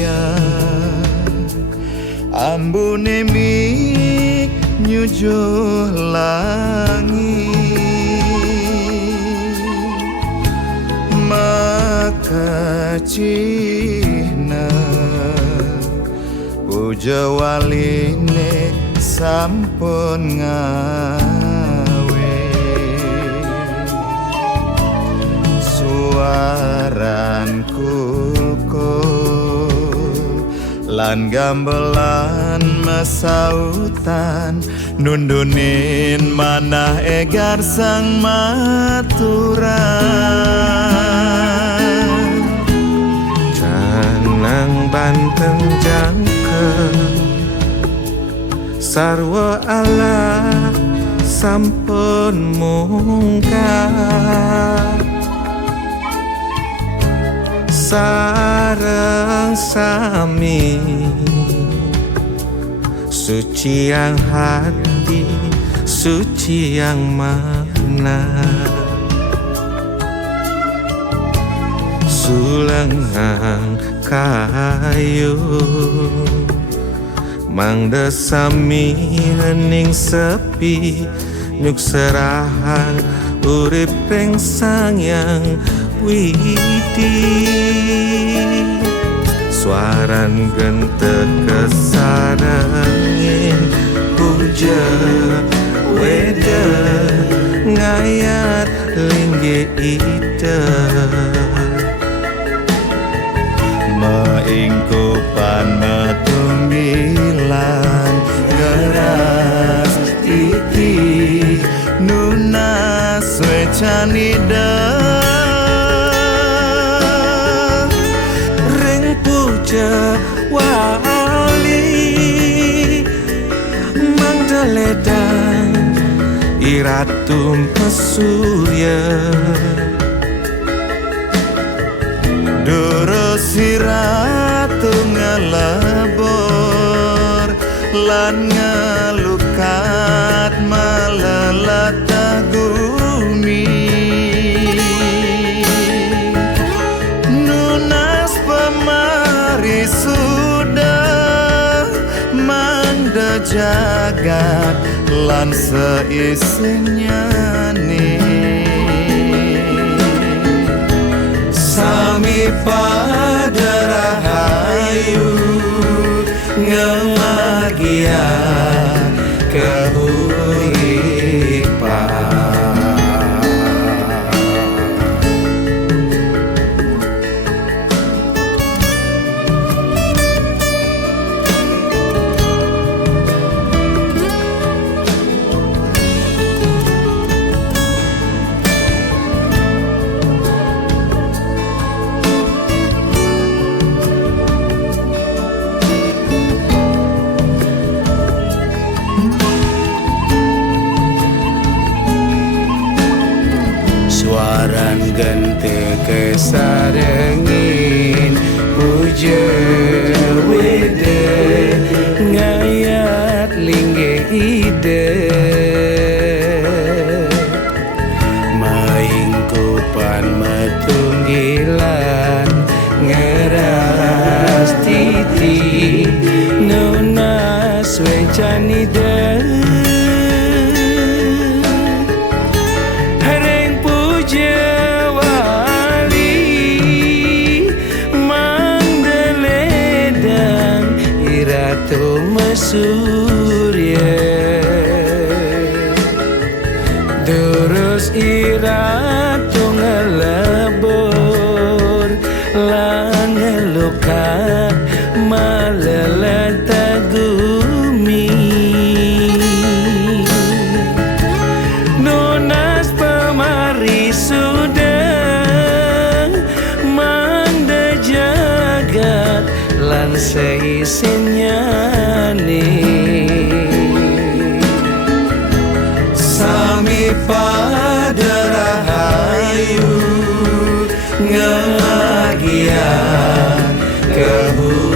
Wewangian ambune mik nyujuh langit maka cina puja waline sampun ngawe suaran kul-kul lan gambelan mesautan nundunin manah egar sang maturan canang banteng jangkeng sarwa Allah sampun mungkar sareng sami suci yang hati suci yang mana sulengang kayu mangda sami hening sepi nyuk serahan urip ring sangyang widi suaran gentek kesarangin puja weda ngayat lingge ida maingkupan matunggilan geras titi nunas wecanida ring puja wali mangdaledang iratum pesurya durus siratu ngelebur lan ngelukat melelatah gumi nunas pemari sudah mangda jagat lan seisinya nih sami pada rahayu ngemagia keuripan suaran gente kesarengin puja wede ngayat lingge ide maingkupan matunggilan ngeras titi nunas wecanida surya durus iratu ngelebur lan ngelukat maleleta gumi. Nunas pemari sudah manda jagat lan seisinnya nih. Sami pada rahayu ngagian kebu